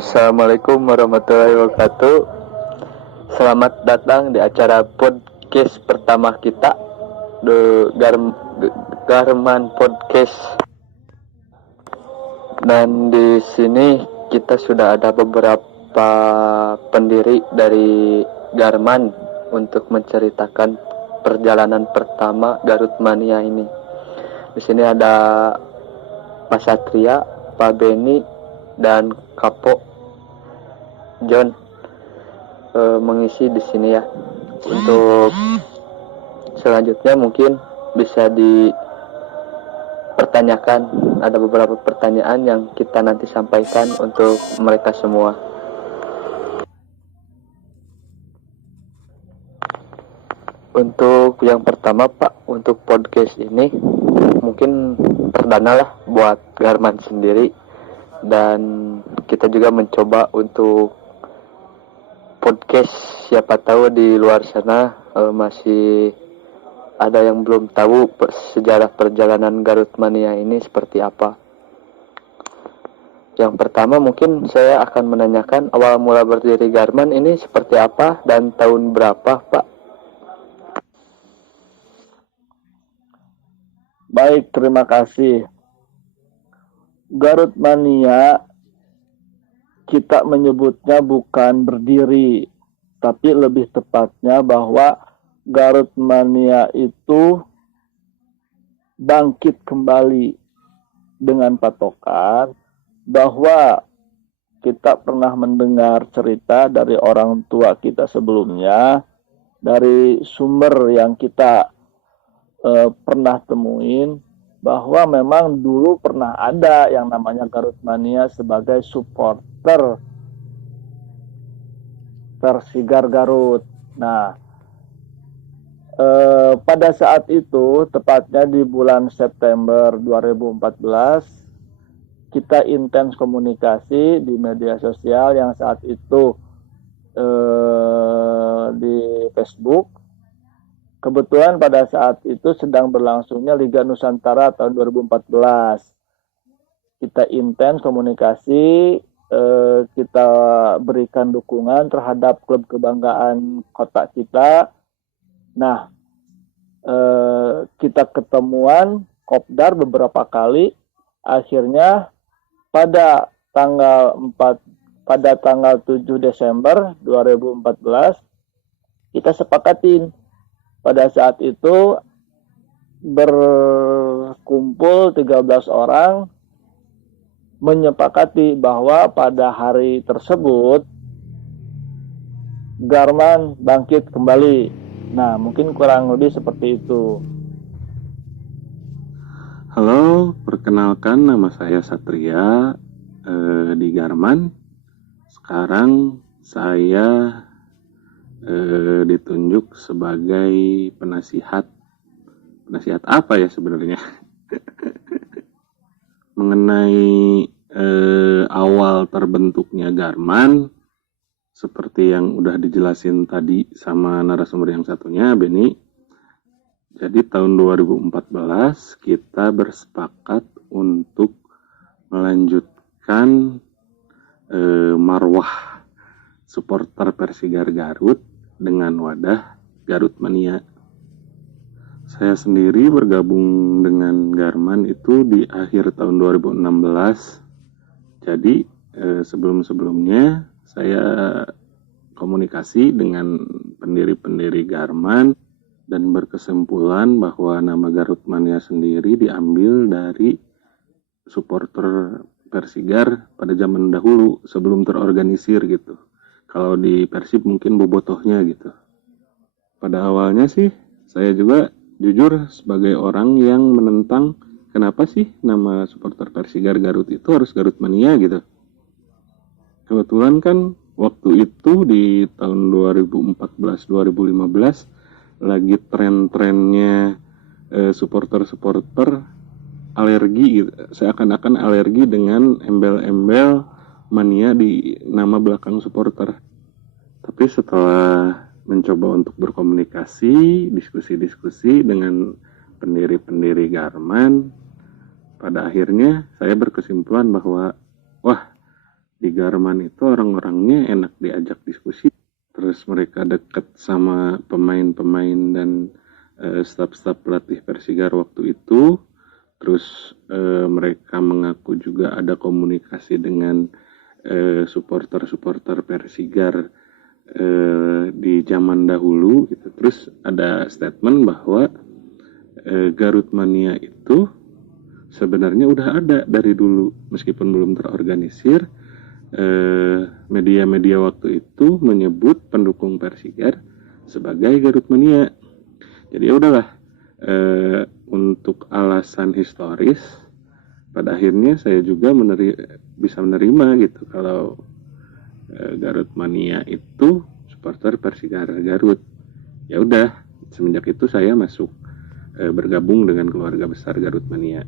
Assalamualaikum warahmatullahi wabarakatuh. Selamat datang di acara podcast pertama kita, Garman Podcast. Dan di sini kita sudah ada beberapa pendiri dari Garman untuk menceritakan perjalanan pertama Garut Mania ini. Di sini ada Pak Satria, Pak Beni, dan Kapo John mengisi di sini ya. Untuk selanjutnya mungkin bisa dipertanyakan, ada beberapa pertanyaan yang kita nanti sampaikan untuk mereka semua. Untuk yang pertama Pak, untuk podcast ini mungkin perdana lah buat Garman sendiri, dan kita juga mencoba untuk podcast, siapa tahu di luar sana masih ada yang belum tahu sejarah perjalanan Garut Mania ini seperti apa. Yang pertama mungkin saya akan menanyakan awal mula berdiri Garman ini seperti apa dan tahun berapa Pak? Baik, terima kasih. Garut Mania kita menyebutnya bukan berdiri, tapi lebih tepatnya bahwa Garut Mania itu bangkit kembali dengan patokan bahwa kita pernah mendengar cerita dari orang tua kita sebelumnya, dari sumber yang kita pernah temuin, bahwa memang dulu pernah ada yang namanya Garut Mania sebagai supporter Persigar Garut. Nah, pada saat itu, tepatnya di bulan September 2014, kita intens komunikasi di media sosial yang saat itu di Facebook. Kebetulan pada saat itu sedang berlangsungnya Liga Nusantara tahun 2014. Kita intens komunikasi, kita berikan dukungan terhadap klub kebanggaan kota kita. Nah, kita ketemuan kopdar beberapa kali. Akhirnya pada tanggal 7 Desember 2014 kita sepakatin. Pada saat itu berkumpul 13 orang menyepakati bahwa pada hari tersebut Garman bangkit kembali. Nah, mungkin kurang lebih seperti itu. Halo, perkenalkan nama saya Satria di Garman. Sekarang saya ditunjuk sebagai penasihat apa ya sebenarnya mengenai awal terbentuknya Garman, seperti yang udah dijelasin tadi sama narasumber yang satunya, Beni. Jadi tahun 2014 kita bersepakat untuk melanjutkan marwah supporter Persigar Garut dengan wadah Garut Mania. Saya sendiri bergabung dengan Garman itu di akhir tahun 2016. Jadi sebelum-sebelumnya saya komunikasi dengan pendiri-pendiri Garman dan berkesimpulan bahwa nama Garut Mania sendiri diambil dari supporter Persigar pada zaman dahulu sebelum terorganisir gitu. Kalau di Persib mungkin bobotohnya gitu. Pada awalnya sih saya juga jujur sebagai orang yang menentang kenapa sih nama supporter Persigar Garut itu harus Garut Mania gitu. Kebetulan kan waktu itu di tahun 2014-2015 lagi tren-trennya supporter-supporter alergi gitu. Seakan-akan alergi dengan embel-embel mania di nama belakang supporter. Tapi setelah mencoba untuk berkomunikasi, diskusi-diskusi dengan pendiri-pendiri Garman, pada akhirnya saya berkesimpulan bahwa wah, Di Garman itu orang-orangnya enak diajak diskusi, terus mereka dekat sama pemain-pemain dan staf-staf pelatih Persigar waktu itu. Terus mereka mengaku juga ada komunikasi dengan supporter-supporter Persigar di zaman dahulu gitu. Terus ada statement bahwa Garut Mania itu sebenarnya udah ada dari dulu meskipun belum terorganisir. Media-media waktu itu menyebut pendukung Persigar sebagai Garut Mania. Jadi ya udahlah, untuk alasan historis pada akhirnya saya juga bisa menerima gitu kalau Garut Mania itu supporter Persigar Garut. Ya udah, semenjak itu saya masuk bergabung dengan keluarga besar Garut Mania.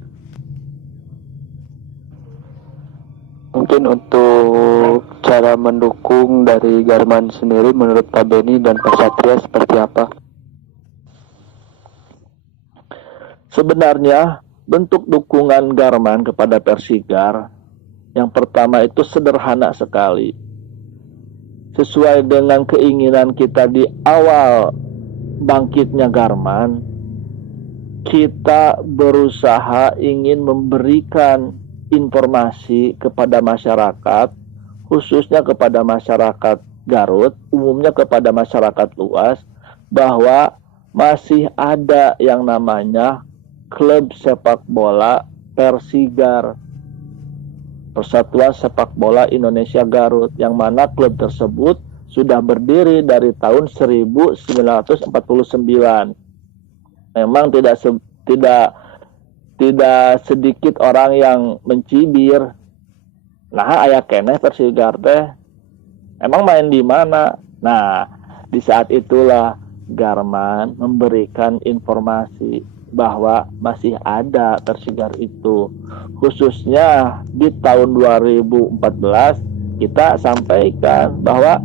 Mungkin untuk cara mendukung dari Garman sendiri menurut Pak Beni dan Pak Satria seperti apa? Sebenarnya bentuk dukungan Garman kepada Persigar yang pertama itu sederhana sekali. Sesuai dengan keinginan kita di awal bangkitnya Garman, kita berusaha ingin memberikan informasi kepada masyarakat, khususnya kepada masyarakat Garut, umumnya kepada masyarakat luas, bahwa masih ada yang namanya klub sepak bola Persigar, Persatuan Sepak Bola Indonesia Garut, yang mana klub tersebut sudah berdiri dari tahun 1949. Memang tidak sedikit orang yang mencibir, nah aya keneh Persigar teh emang main di mana. Nah, di saat itulah Garman memberikan informasi bahwa masih ada Persigar itu. Khususnya di tahun 2014 kita sampaikan bahwa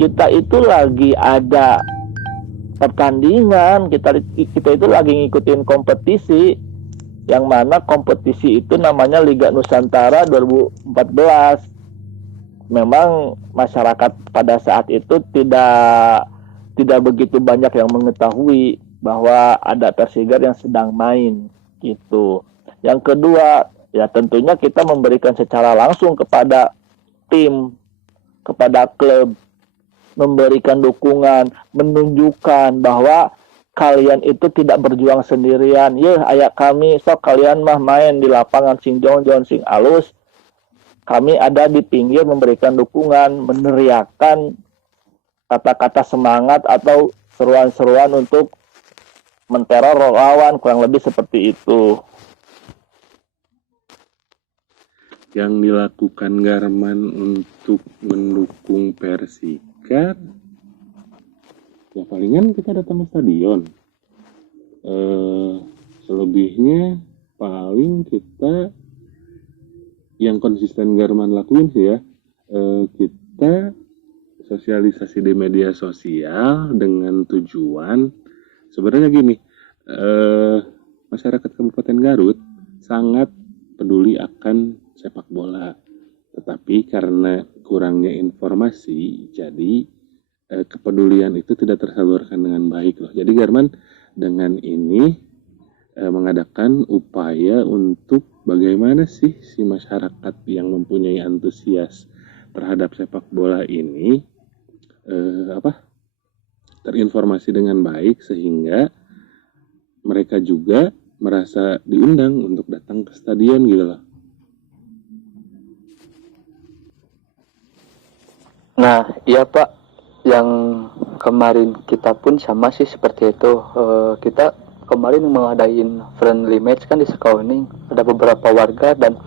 kita itu lagi ada pertandingan, kita itu lagi ngikutin kompetisi, yang mana kompetisi itu namanya Liga Nusantara 2014. Memang masyarakat pada saat itu tidak begitu banyak yang mengetahui bahwa ada Persigar yang sedang main gitu. Yang kedua, ya tentunya kita memberikan secara langsung kepada tim, kepada klub, memberikan dukungan, menunjukkan bahwa kalian itu tidak berjuang sendirian. Ya, ayak kami, sok kalian mah main di lapangan sing jong-jong sing alus. Kami ada di pinggir memberikan dukungan, meneriakkan kata-kata semangat atau seruan-seruan untuk menteror lawan, kurang lebih seperti itu. Yang dilakukan Garman untuk mendukung Persigar, ya palingan kita datang ke stadion. Selebihnya paling kita yang konsisten Garman lakuin sih ya, kita sosialisasi di media sosial dengan tujuan sebenarnya gini, masyarakat Kabupaten Garut sangat peduli akan sepak bola, tetapi karena kurangnya informasi, jadi kepedulian itu tidak tersalurkan dengan baik loh. Jadi Garman dengan ini mengadakan upaya untuk bagaimana sih si masyarakat yang mempunyai antusias terhadap sepak bola ini terinformasi dengan baik sehingga mereka juga merasa diundang untuk datang ke stadion gitu loh. Nah, iya Pak, yang kemarin kita pun sama sih seperti itu. Kita kemarin mengadain friendly match kan di Sekauning, ada beberapa warga dan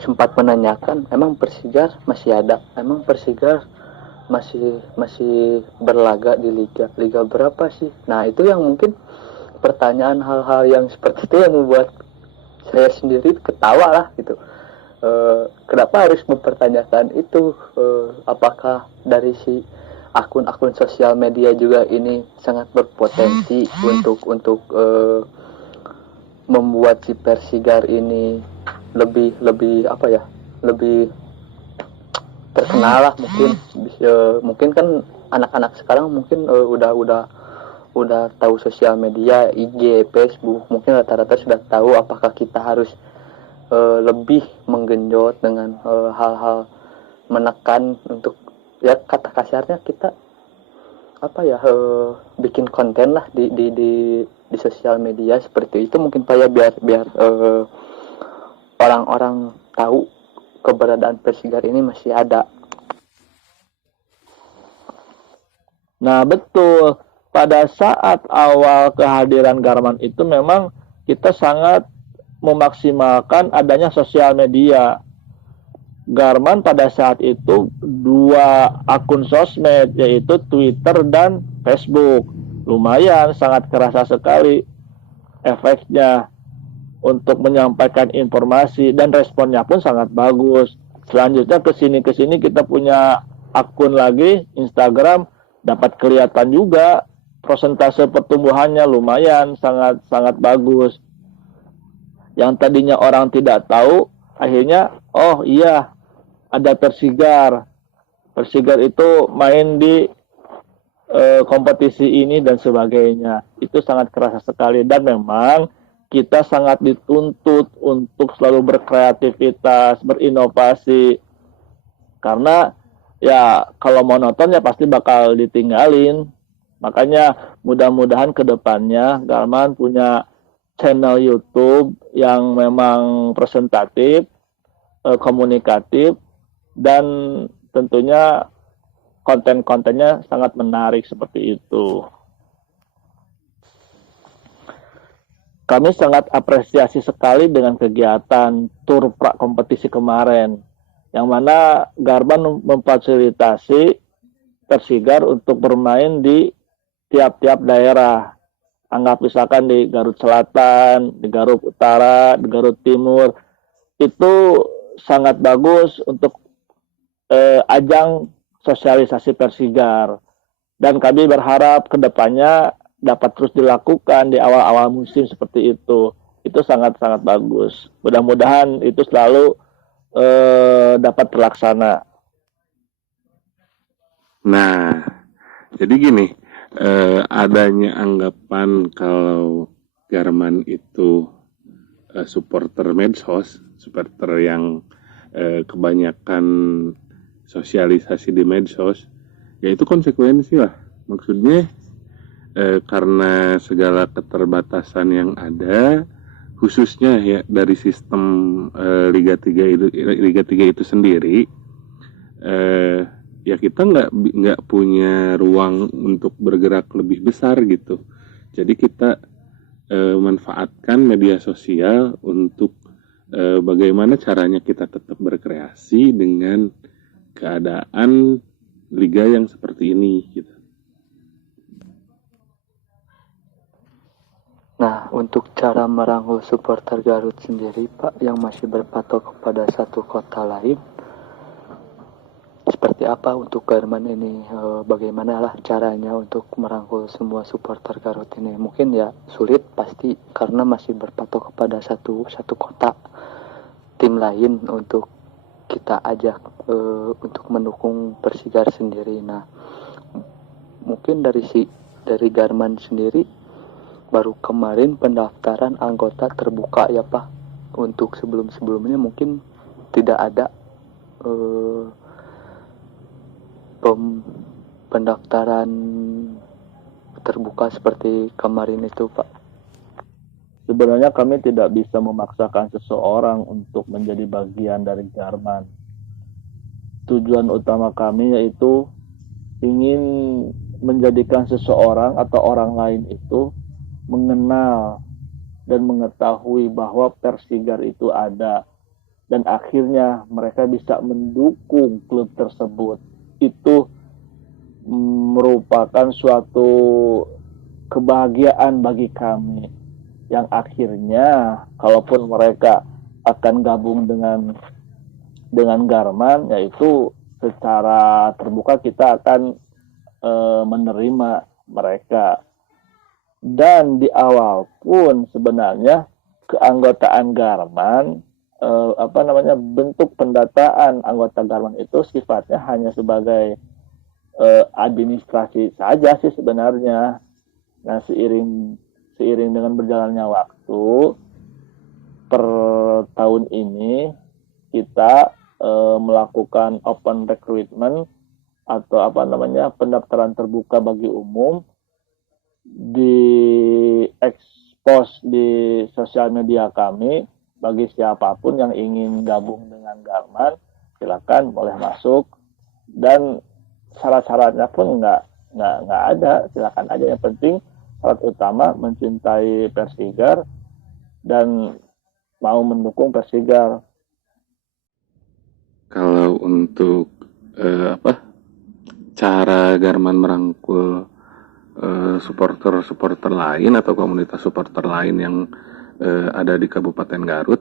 sempat menanyakan, emang Persigar masih ada, emang Persigar masih berlaga di liga berapa sih? Nah, itu yang mungkin pertanyaan hal-hal yang seperti itu yang membuat saya sendiri ketawa lah gitu. Kenapa harus mempertanyakan itu? Apakah dari si akun-akun sosial media juga ini sangat berpotensi untuk membuat si Persigar ini lebih terkenal lah, mungkin mungkin kan anak-anak sekarang mungkin udah tahu sosial media, IG, Facebook, mungkin rata-rata sudah tahu. Apakah kita harus lebih menggenjot dengan hal-hal menekan untuk, ya kata kasarnya kita apa ya, bikin konten lah di sosial media seperti itu mungkin Pak ya, biar orang-orang tahu keberadaan Persigar ini masih ada. Nah, betul. Pada saat awal kehadiran Garman itu memang kita sangat memaksimalkan adanya sosial media. Garman pada saat itu 2 akun sosmed, yaitu Twitter dan Facebook. Lumayan, sangat kerasa sekali efeknya untuk menyampaikan informasi, dan responnya pun sangat bagus. Selanjutnya kesini kita punya akun lagi Instagram, dapat kelihatan juga persentase pertumbuhannya lumayan, sangat bagus. Yang tadinya orang tidak tahu, akhirnya oh iya ada Persigar itu main di kompetisi ini dan sebagainya. Itu sangat kerasa sekali, dan memang kita sangat dituntut untuk selalu berkreativitas, berinovasi, karena ya kalau monoton ya pasti bakal ditinggalin. Makanya mudah-mudahan ke depannya Garman punya channel YouTube yang memang presentatif, komunikatif, dan tentunya konten-kontennya sangat menarik seperti itu. Kami sangat apresiasi sekali dengan kegiatan tur pra kompetisi kemarin, yang mana Garban memfasilitasi Persigar untuk bermain di tiap-tiap daerah. Anggap misalkan di Garut Selatan, di Garut Utara, di Garut Timur. Itu sangat bagus untuk ajang sosialisasi Persigar. Dan kami berharap kedepannya dapat terus dilakukan di awal-awal musim seperti itu. Itu sangat-sangat bagus. Mudah-mudahan itu selalu dapat terlaksana. Nah, jadi gini, adanya anggapan kalau Garman itu supporter medsos, supporter yang kebanyakan sosialisasi di medsos, ya itu konsekuensi lah. Maksudnya karena segala keterbatasan yang ada, khususnya ya dari sistem Liga 3 itu sendiri, ya kita nggak punya ruang untuk bergerak lebih besar gitu. Jadi kita manfaatkan media sosial untuk bagaimana caranya kita tetap berkreasi dengan keadaan liga yang seperti ini gitu. Nah, untuk cara merangkul supporter Garut sendiri, Pak, yang masih berpatok kepada satu kota lain, seperti apa untuk Garman ini? Bagaimana lah caranya untuk merangkul semua supporter Garut ini? Mungkin ya sulit pasti, karena masih berpatok kepada satu kota. Tim lain untuk kita ajak untuk mendukung Persigar sendiri. Nah, mungkin dari Garman sendiri, baru kemarin pendaftaran anggota terbuka ya Pak. Untuk sebelumnya mungkin tidak ada pendaftaran terbuka seperti kemarin itu Pak. Sebenarnya kami tidak bisa memaksakan seseorang untuk menjadi bagian dari Garman. Tujuan utama kami yaitu ingin menjadikan seseorang atau orang lain itu mengenal dan mengetahui bahwa Persigar itu ada, dan akhirnya mereka bisa mendukung klub tersebut. Itu merupakan suatu kebahagiaan bagi kami, yang akhirnya kalaupun mereka akan gabung dengan Garman, yaitu secara terbuka kita akan menerima mereka. Dan di awal pun sebenarnya keanggotaan Garman bentuk pendataan anggota Garman itu sifatnya hanya sebagai administrasi saja sih sebenarnya. Nah, seiring dengan berjalannya waktu, per tahun ini kita melakukan open recruitment atau pendaftaran terbuka bagi umum, di expose di sosial media kami. Bagi siapapun yang ingin gabung dengan Garman, silakan boleh masuk, dan syarat-syaratnya pun nggak ada, silakan aja. Yang penting syarat utama mencintai Persigar dan mau mendukung Persigar. Kalau untuk cara Garman merangkul supporter lain atau komunitas supporter lain yang ada di Kabupaten Garut,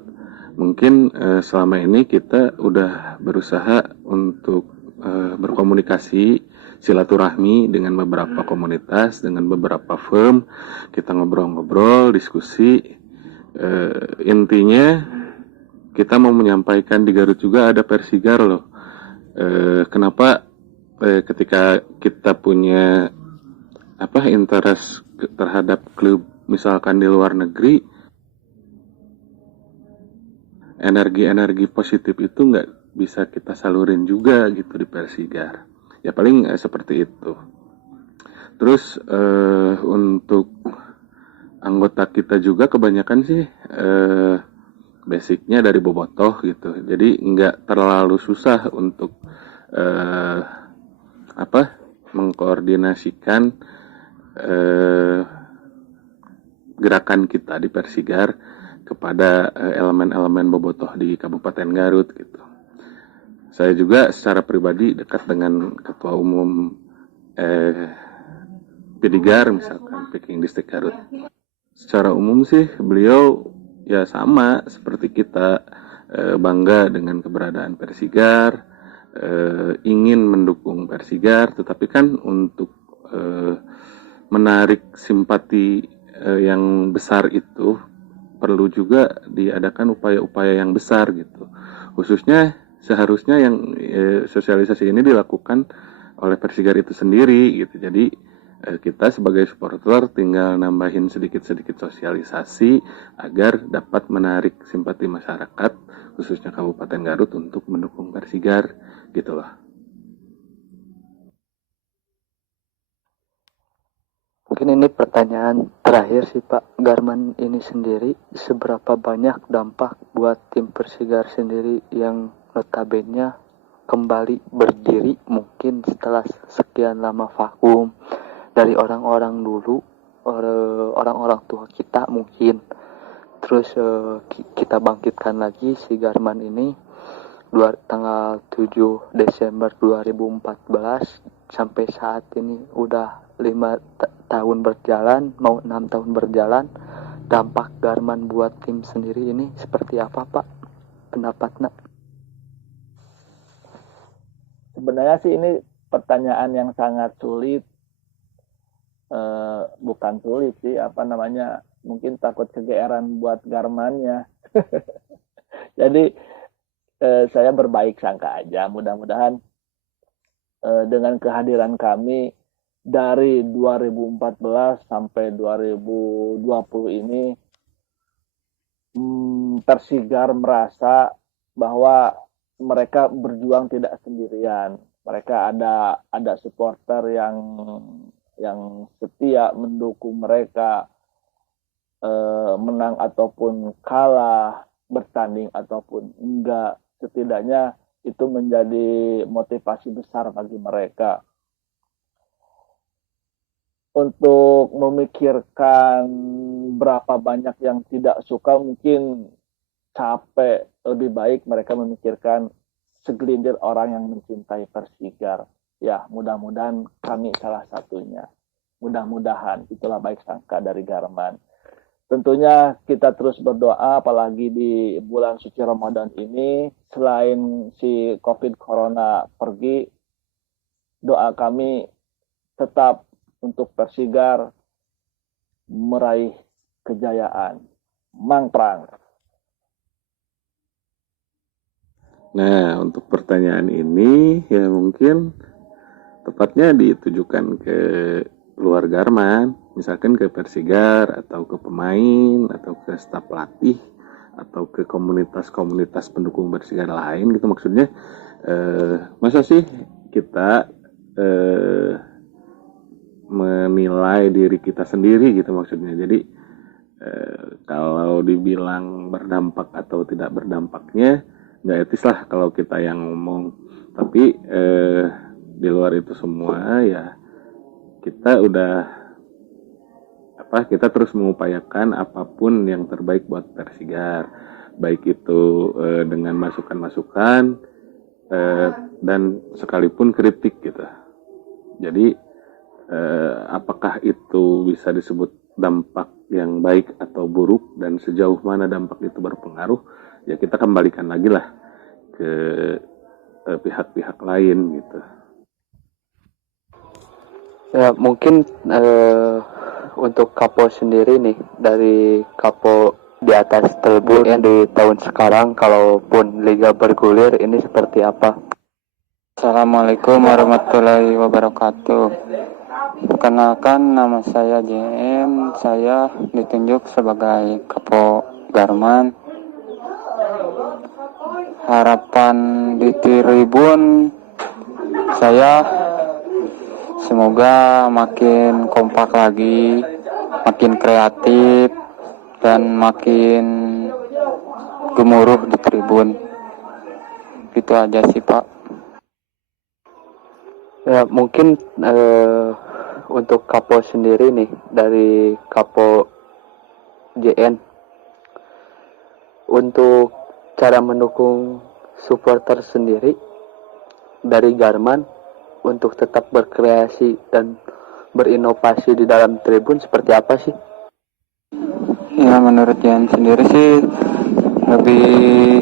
mungkin selama ini kita udah berusaha untuk berkomunikasi, silaturahmi dengan beberapa komunitas, dengan beberapa firm. Kita ngobrol-ngobrol, diskusi. Intinya kita mau menyampaikan di Garut juga ada Persigar loh. Kenapa ketika kita punya interest terhadap klub misalkan di luar negeri, energi positif itu nggak bisa kita salurin juga gitu di Persigar. Ya paling seperti itu. Terus untuk anggota kita juga kebanyakan sih basicnya dari Bobotoh gitu. Jadi nggak terlalu susah untuk mengkoordinasikan gerakan kita di Persigar kepada elemen-elemen Bobotoh di Kabupaten Garut gitu. Saya juga secara pribadi dekat dengan Ketua Umum Pidigar misalkan, Peking Distrik Garut. Secara umum sih beliau ya sama seperti kita, bangga dengan keberadaan Persigar, ingin mendukung Persigar, tetapi kan untuk menarik simpati yang besar itu perlu juga diadakan upaya-upaya yang besar gitu. Khususnya seharusnya yang sosialisasi ini dilakukan oleh Persigar itu sendiri gitu. Jadi kita sebagai supporter tinggal nambahin sedikit-sedikit sosialisasi agar dapat menarik simpati masyarakat khususnya Kabupaten Garut untuk mendukung Persigar gitu loh. Mungkin ini pertanyaan terakhir sih Pak. Garman ini sendiri seberapa banyak dampak buat tim Persigar sendiri yang notabene kembali berdiri mungkin setelah sekian lama vakum dari orang-orang dulu, orang-orang tua kita mungkin. Terus kita bangkitkan lagi si Garman ini tanggal 7 Desember 2014 sampai saat ini udah 5 tahun berjalan, mau 6 tahun berjalan. Dampak Garman buat tim sendiri ini seperti apa Pak pendapatnya? Sebenarnya sih ini pertanyaan yang sangat sulit. Bukan sulit sih, mungkin takut kegeeran buat Garmannya. Jadi saya berbaik sangka aja, mudah-mudahan dengan kehadiran kami dari 2014 sampai 2020 ini, Persigar merasa bahwa mereka berjuang tidak sendirian. Mereka ada supporter yang setia mendukung mereka, menang ataupun kalah, bertanding ataupun enggak, setidaknya itu menjadi motivasi besar bagi mereka. Untuk memikirkan berapa banyak yang tidak suka mungkin capek, lebih baik mereka memikirkan segelintir orang yang mencintai Persigar. Ya, mudah-mudahan kami salah satunya. Mudah-mudahan, itulah baik sangka dari Garman. Tentunya kita terus berdoa, apalagi di bulan suci Ramadan ini, selain si COVID Corona pergi, doa kami tetap untuk Persigar meraih kejayaan. Mangprang. Nah, untuk pertanyaan ini ya mungkin tepatnya ditujukan ke luar Garman, misalkan ke Persigar atau ke pemain atau ke staf pelatih atau ke komunitas-komunitas pendukung Persigar lain gitu maksudnya. Masa sih kita menilai diri kita sendiri gitu maksudnya. Jadi kalau dibilang berdampak atau tidak berdampaknya nggak etis lah kalau kita yang ngomong. Tapi di luar itu semua ya kita kita terus mengupayakan apapun yang terbaik buat Persigar, baik itu dengan masukan-masukan dan sekalipun kritik gitu. Jadi apakah itu bisa disebut dampak yang baik atau buruk dan sejauh mana dampak itu berpengaruh, ya kita kembalikan lagi lah ke pihak-pihak lain gitu. Ya mungkin untuk Kapo sendiri nih, dari Kapo di atas tribun di tahun sekarang, kalaupun liga bergulir ini seperti apa? Assalamualaikum warahmatullahi wabarakatuh. Perkenalkan, nama saya JM. Saya ditunjuk sebagai Kapo Garman. Harapan di tribun saya semoga makin kompak lagi, makin kreatif, dan makin gemuruh di tribun. Gitu aja sih, Pak. Ya mungkin untuk Kapo sendiri nih, dari Kapo JN, untuk cara mendukung supporter sendiri dari Garman untuk tetap berkreasi dan berinovasi di dalam tribun seperti apa sih? Ya, menurut Jan sendiri sih lebih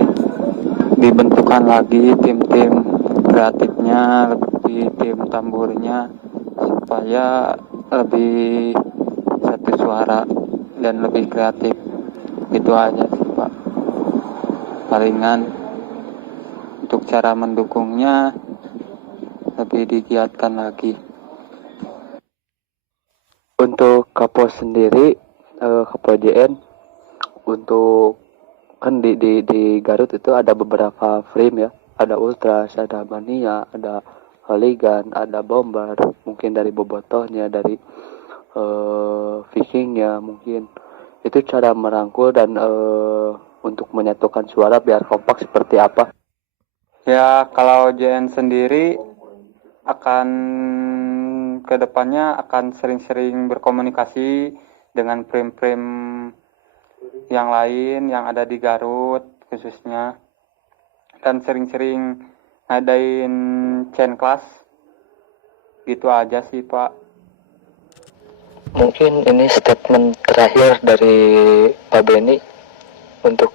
dibentukkan lagi tim-tim kreatifnya, lebih tim tamburnya, supaya lebih satu suara dan lebih kreatif. Gitu aja sih, Pak. Palingan untuk cara mendukungnya lebih digiatkan lagi. Untuk Kapo sendiri, Kapo JN, untuk kan di Garut itu ada beberapa frame ya, ada Ultras, ada Mania, ada Hooligan, ada Bomber, mungkin dari Bobotohnya, dari Vikingnya mungkin. Itu cara merangkul dan untuk menyatukan suara biar kompak seperti apa? Ya, kalau JN sendiri akan kedepannya akan sering-sering berkomunikasi dengan frame-frame yang lain yang ada di Garut khususnya, dan sering-sering ngadain chain class. Gitu aja sih, Pak. Mungkin ini statement terakhir dari Pak Beni untuk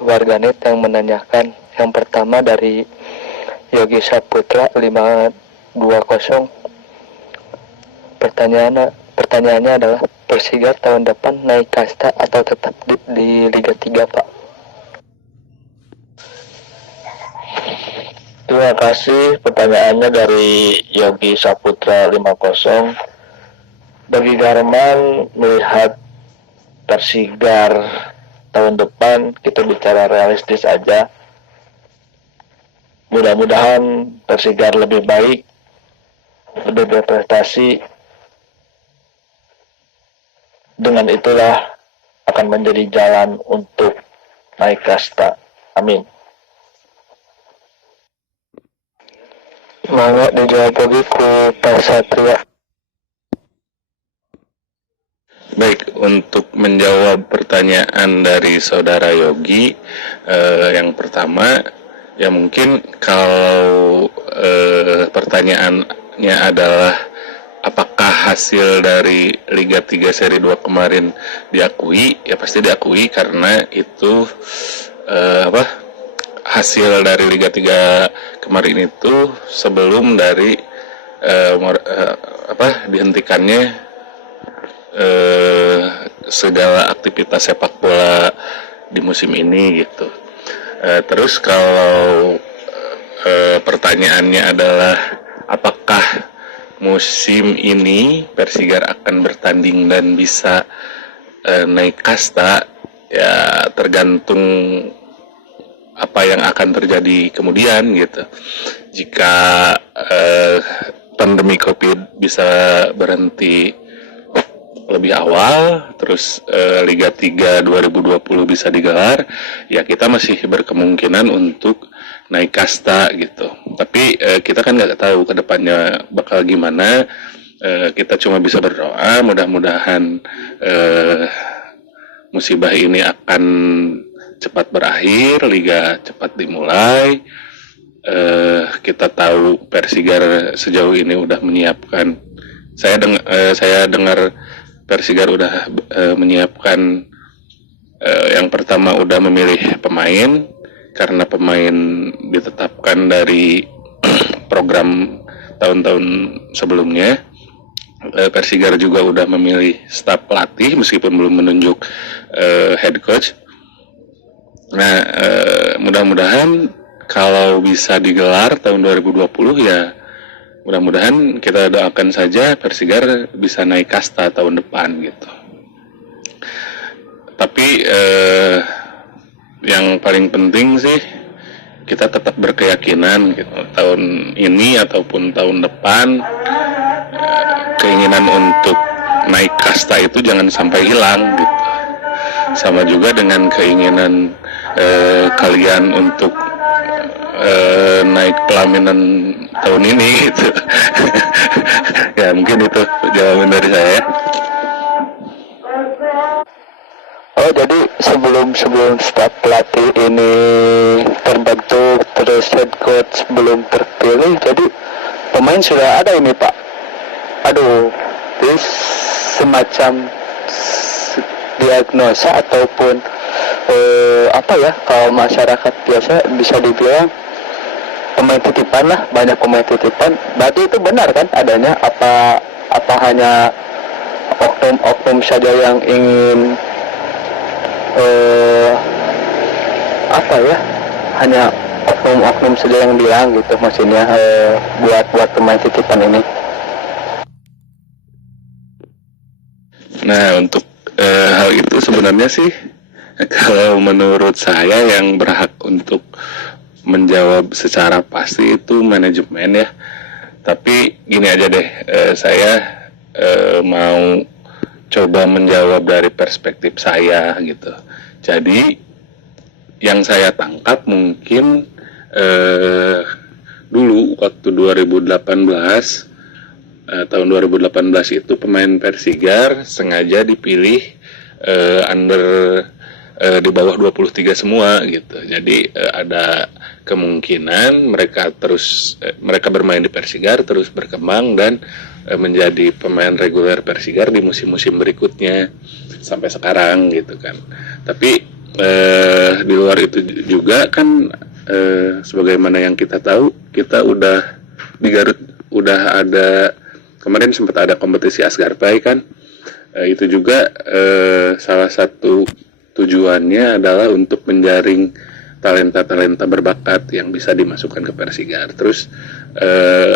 warganet yang menanyakan. Yang pertama dari Yogi Saputra 520. Pertanyaannya adalah, Persigar tahun depan naik kasta atau tetap di Liga 3, Pak? Terima kasih pertanyaannya dari Yogi Saputra 50. Bagi Garman melihat Persigar tahun depan, kita bicara realistis aja. Mudah-mudahan Persigar lebih baik, lebih berprestasi. Dengan itulah akan menjadi jalan untuk naik kasta. Amin. Mangga dijawab lagi ku Pak Satria. Baik, untuk menjawab pertanyaan dari saudara Yogi, yang pertama, ya mungkin kalau pertanyaannya adalah apakah hasil dari Liga 3 Seri 2 kemarin diakui, ya pasti diakui karena itu hasil dari Liga 3 kemarin itu sebelum dari dihentikannya segala aktivitas sepak bola di musim ini gitu. Terus kalau pertanyaannya adalah apakah musim ini Persigar akan bertanding dan bisa naik kasta, ya tergantung apa yang akan terjadi kemudian gitu. Jika pandemi COVID bisa berhenti lebih awal, terus Liga 3 2020 bisa digelar, ya kita masih berkemungkinan untuk naik kasta gitu. Tapi kita kan nggak tahu ke depannya bakal gimana. Kita cuma bisa berdoa mudah-mudahan musibah ini akan cepat berakhir, liga cepat dimulai. Kita tahu Persigar sejauh ini udah menyiapkan. Saya dengar Persigar udah menyiapkan, yang pertama udah memilih pemain karena pemain ditetapkan dari program tahun-tahun sebelumnya. Persigar juga udah memilih staf pelatih meskipun belum menunjuk head coach. Nah, mudah-mudahan kalau bisa digelar tahun 2020 ya mudah-mudahan kita doakan saja Persigar bisa naik kasta tahun depan gitu. Tapi yang paling penting sih kita tetap berkeyakinan gitu, tahun ini ataupun tahun depan keinginan untuk naik kasta itu jangan sampai hilang gitu. Sama juga dengan keinginan kalian untuk naik pelaminan tahun ini gitu. Ya mungkin itu jawaban dari saya. Oh, jadi sebelum staf pelatih ini terbentuk, terus head coach belum terpilih, jadi pemain sudah ada ini Pak. Aduh, ini semacam diagnosa ataupun apa ya, kalau masyarakat biasa bisa dibilang pemain titipan lah, banyak pemain titipan. Berarti itu benar kan adanya, apa hanya oknum-oknum saja yang ingin apa ya, hanya oknum-oknum saja yang bilang gitu maksudnya buat pemain titipan ini. Nah, untuk hal itu sebenarnya sih kalau menurut saya yang berhak untuk menjawab secara pasti itu manajemen ya. Tapi gini aja deh, saya mau coba menjawab dari perspektif saya gitu. Jadi yang saya tangkap mungkin dulu waktu 2018 tahun 2018 itu pemain Persigar sengaja dipilih under di bawah 23 semua gitu. Jadi ada kemungkinan mereka bermain di Persigar terus berkembang dan menjadi pemain reguler Persigar di musim-musim berikutnya sampai sekarang gitu kan. Tapi di luar itu juga kan sebagaimana yang kita tahu, kita udah di Garut udah ada, kemarin sempat ada kompetisi Asgarpai kan. Itu juga salah satu tujuannya adalah untuk menjaring talenta-talenta berbakat yang bisa dimasukkan ke Persigar. Terus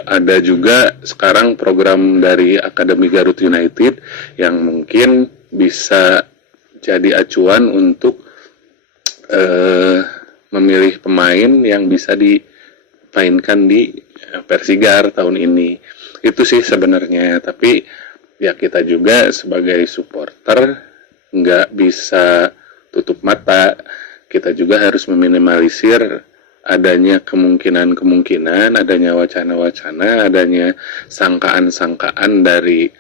ada juga sekarang program dari Akademi Garut United yang mungkin bisa jadi acuan untuk memilih pemain yang bisa dimainkan di Persigar tahun ini. Itu sih sebenarnya, tapi ya kita juga sebagai supporter nggak bisa tutup mata. Kita juga harus meminimalisir adanya kemungkinan-kemungkinan, adanya wacana-wacana, adanya sangkaan-sangkaan dari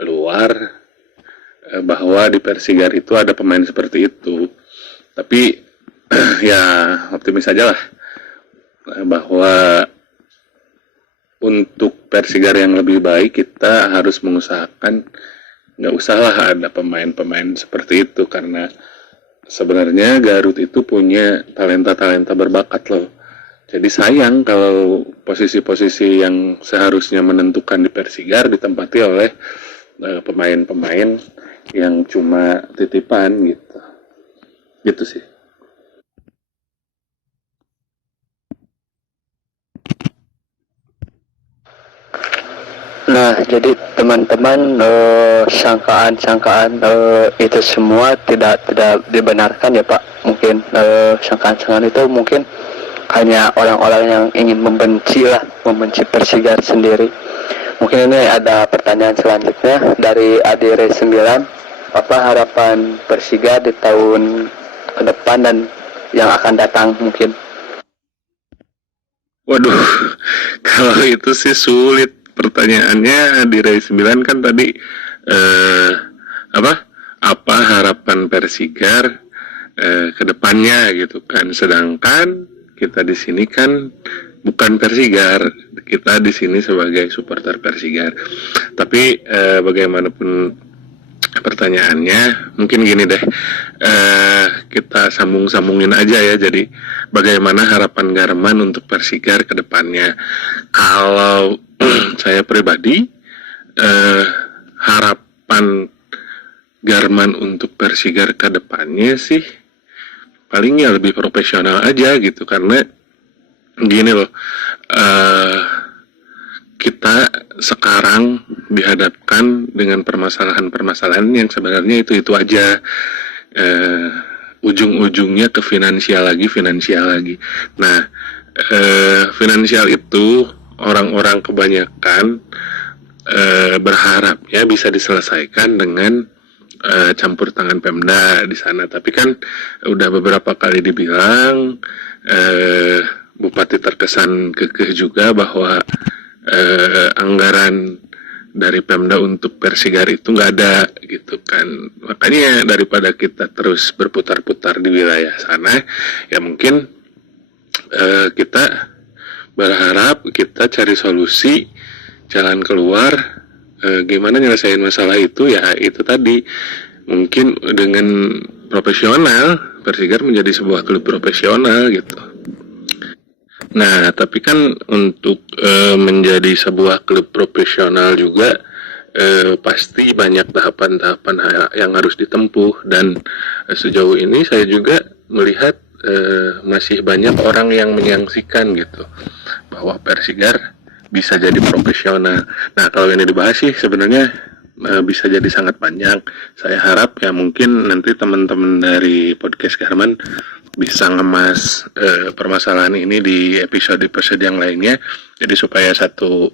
luar bahwa di Persigar itu ada pemain seperti itu. Tapi ya optimis aja lah bahwa untuk Persigar yang lebih baik kita harus mengusahakan nggak usahlah ada pemain-pemain seperti itu, karena sebenarnya Garut itu punya talenta-talenta berbakat loh. Jadi sayang kalau posisi-posisi yang seharusnya menentukan di Persigar ditempati oleh pemain-pemain yang cuma titipan gitu. Gitu sih. Nah, jadi teman-teman, sangkaan-sangkaan itu semua tidak dibenarkan ya Pak. Mungkin sangkaan-sangkaan itu mungkin hanya orang-orang yang ingin membenci Persigar sendiri. Mungkin ini ada pertanyaan selanjutnya dari Adire 9. Apa harapan Persigar di tahun ke depan dan yang akan datang mungkin? Waduh, kalau itu sih sulit pertanyaannya. Di Ray 9 kan tadi apa harapan Persigar ke depannya gitu kan. Sedangkan kita di sini kan bukan Persigar, kita di sini sebagai supporter Persigar. Tapi bagaimanapun pertanyaannya, mungkin gini deh, kita sambung-sambungin aja ya. Jadi bagaimana harapan Garman untuk Persigar ke depannya? Kalau saya pribadi, harapan Garman untuk Persigar ke depannya sih paling ya lebih profesional aja gitu. Karena gini loh, kita sekarang dihadapkan dengan permasalahan-permasalahan yang sebenarnya itu aja, ujung-ujungnya ke finansial lagi. Nah, finansial itu orang-orang kebanyakan berharapnya bisa diselesaikan dengan campur tangan Pemda di sana. Tapi kan udah beberapa kali dibilang, Bupati terkesan kekeh juga bahwa anggaran dari Pemda untuk Persigar itu nggak ada gitu kan. Makanya daripada kita terus berputar-putar di wilayah sana, ya mungkin kita berharap kita cari solusi, jalan keluar, gimana nyelesain masalah itu. Ya itu tadi, mungkin dengan profesional, Persigar menjadi sebuah klub profesional gitu. Nah, tapi kan untuk menjadi sebuah klub profesional juga pasti banyak tahapan-tahapan yang harus ditempuh. Dan sejauh ini saya juga melihat masih banyak orang yang menyaksikan gitu bahwa Persigar bisa jadi profesional. Nah, kalau ini dibahas sih sebenarnya bisa jadi sangat panjang. Saya harap ya mungkin nanti teman-teman dari podcast Garman bisa ngemas permasalahan ini di episode-episode yang lainnya. Jadi supaya satu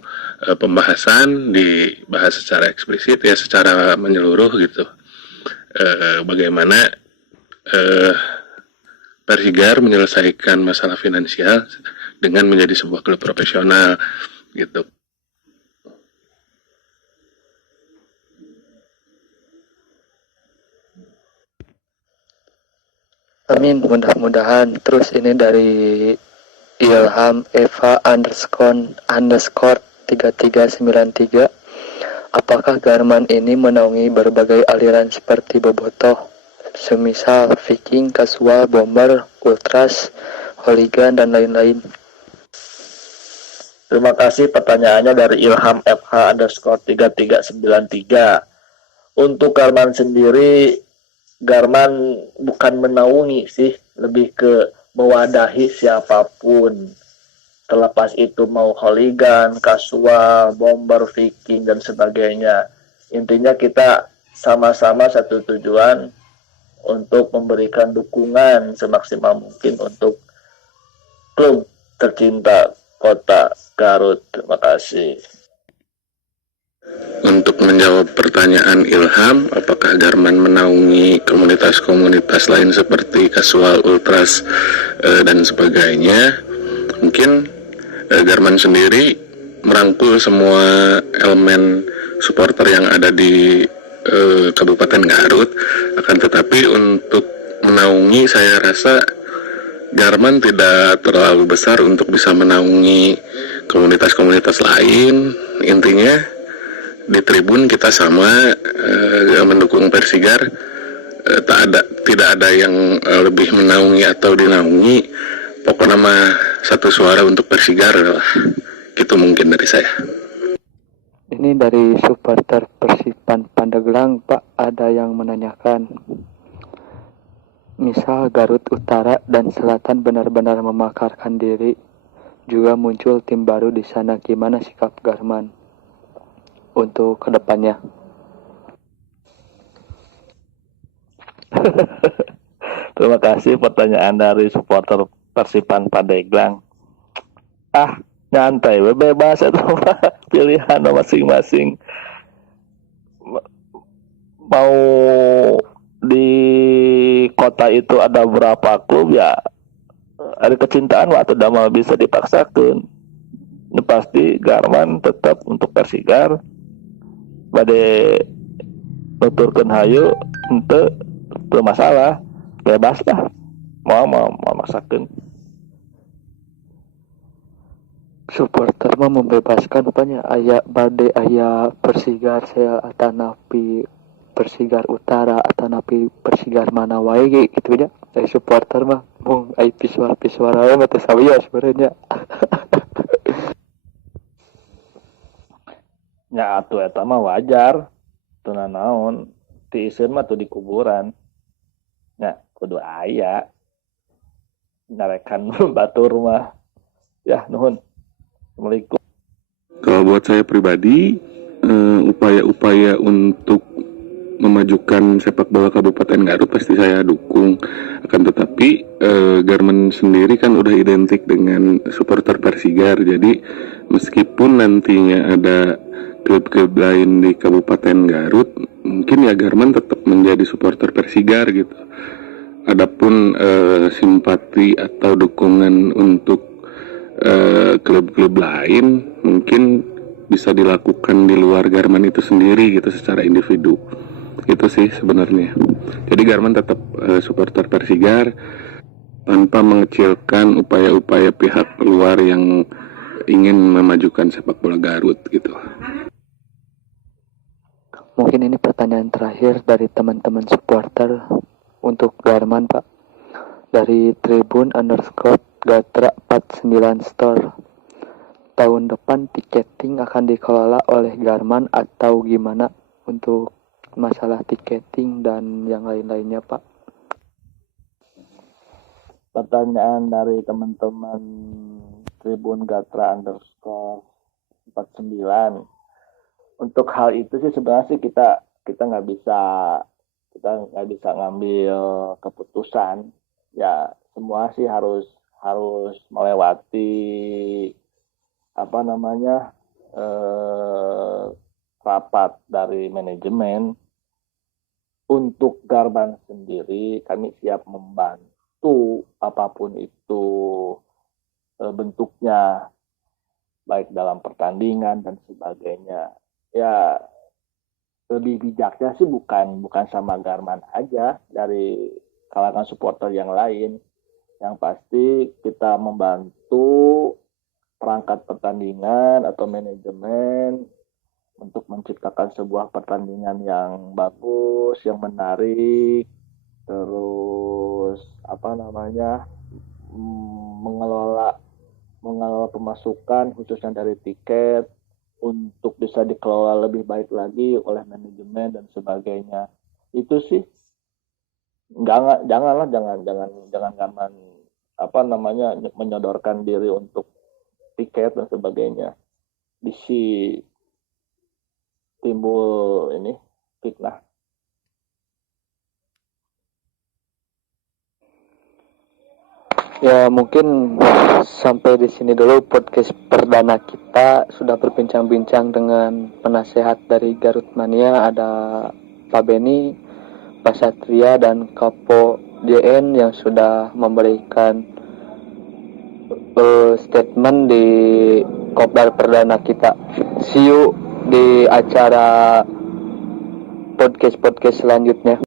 pembahasan dibahas secara eksplisit ya, secara menyeluruh gitu. Bagaimana Persigar menyelesaikan masalah finansial dengan menjadi sebuah klub profesional gitu. Amin, mudah-mudahan. Terus ini dari Ilham Eva underscore 3393. Apakah Garman ini menaungi berbagai aliran seperti bobotoh, semisal Viking, Casual, Bomber, Ultras, Hooligan, dan lain-lain? Terima kasih pertanyaannya dari Ilham FH underscore 3393. Untuk Garman sendiri, Garman bukan menaungi sih, lebih ke mewadahi siapapun. Terlepas itu mau Hooligan, Casual, Bomber, Viking, dan sebagainya. Intinya kita sama-sama satu tujuan untuk memberikan dukungan semaksimal mungkin untuk klub tercinta Kota Garut. Terima kasih. Untuk menjawab pertanyaan Ilham, apakah Garman menaungi komunitas-komunitas lain seperti Casual, Ultras, dan sebagainya? Mungkin Garman sendiri merangkul semua elemen supporter yang ada di Kabupaten Garut. Akan tetapi untuk menaungi, saya rasa Garman tidak terlalu besar untuk bisa menaungi komunitas-komunitas lain. Intinya di tribun kita sama mendukung Persigar, tidak ada yang lebih menaungi atau dinaungi. Pokoknya mah satu suara untuk Persigar lah. Itu mungkin dari saya. Ini dari supporter Persipan Pandeglang, Pak, ada yang menanyakan, misal Garut Utara dan Selatan benar-benar memakarkan diri, juga muncul tim baru di sana, gimana sikap Garman? untuk kedepannya. Terima kasih pertanyaan dari supporter Persipan Pandeglang. Nyantai, bebas itu pilihan masing-masing. Mau di kota itu ada berapa klub ya, ada kecintaan atau damal bisa dipaksakan. Ini pasti Garman tetap untuk Persigar. Bade nuturkeun hayu henteu teu masalah, bebas lah. Mau maksakeun. Supporter mah membebaskan banyak aya bade aya Persigar saya atanapi Persigar Utara atanapi Persigar mana wae gitu ya. Saya supporter mah mung ai pisuara we mah teu sawiya sebenarnya. Ya atuh eta mah wajar. Teu naon, ti iseun mah tuh di kuburan. Ya kudu aya. Narekan batur mah. Ya nuhun. Assalamualaikum. Kalau buat saya pribadi, upaya-upaya untuk memajukan sepak bola Kabupaten Garut pasti saya dukung. Akan tetapi Garmen sendiri kan udah identik dengan supporter Persigar. Jadi meskipun nantinya ada klub-klub lain di Kabupaten Garut, mungkin ya Garmen tetap menjadi supporter Persigar gitu. Adapun simpati atau dukungan untuk klub-klub lain mungkin bisa dilakukan di luar Garmen itu sendiri gitu secara individu. Itu sih sebenarnya. Jadi Garmen tetap supporter Persigar tanpa mengecilkan upaya-upaya pihak luar yang ingin memajukan sepak bola Garut gitu. Mungkin ini pertanyaan terakhir dari teman-teman supporter untuk Garman, Pak. Dari Tribun_Gatra 49 Store. Tahun depan tiketing akan dikelola oleh Garman atau gimana untuk masalah tiketing dan yang lain-lainnya, Pak? Pertanyaan dari teman-teman Tribun Gatra _49. Untuk hal itu sih sebenarnya sih kita nggak bisa ngambil keputusan. Ya semua sih harus melewati rapat dari manajemen. Untuk Garban sendiri kami siap membantu apapun itu bentuknya, baik dalam pertandingan dan sebagainya. Ya lebih bijaknya sih bukan sama Garman aja, dari kalangan supporter yang lain. Yang pasti kita membantu perangkat pertandingan atau manajemen untuk menciptakan sebuah pertandingan yang bagus, yang menarik, terus mengelola pemasukan khususnya dari tiket untuk bisa dikelola lebih baik lagi oleh manajemen dan sebagainya. Itu sih jangan menyodorkan diri untuk tiket dan sebagainya. Bisi timbul ini fitnah. Ya mungkin sampai di sini dulu podcast perdana kita. Sudah berbincang-bincang dengan penasehat dari Garut Mania, ada Pak Beni, Pak Satria, dan Kapo JN yang sudah memberikan statement di kopdar perdana kita. See you di acara podcast selanjutnya.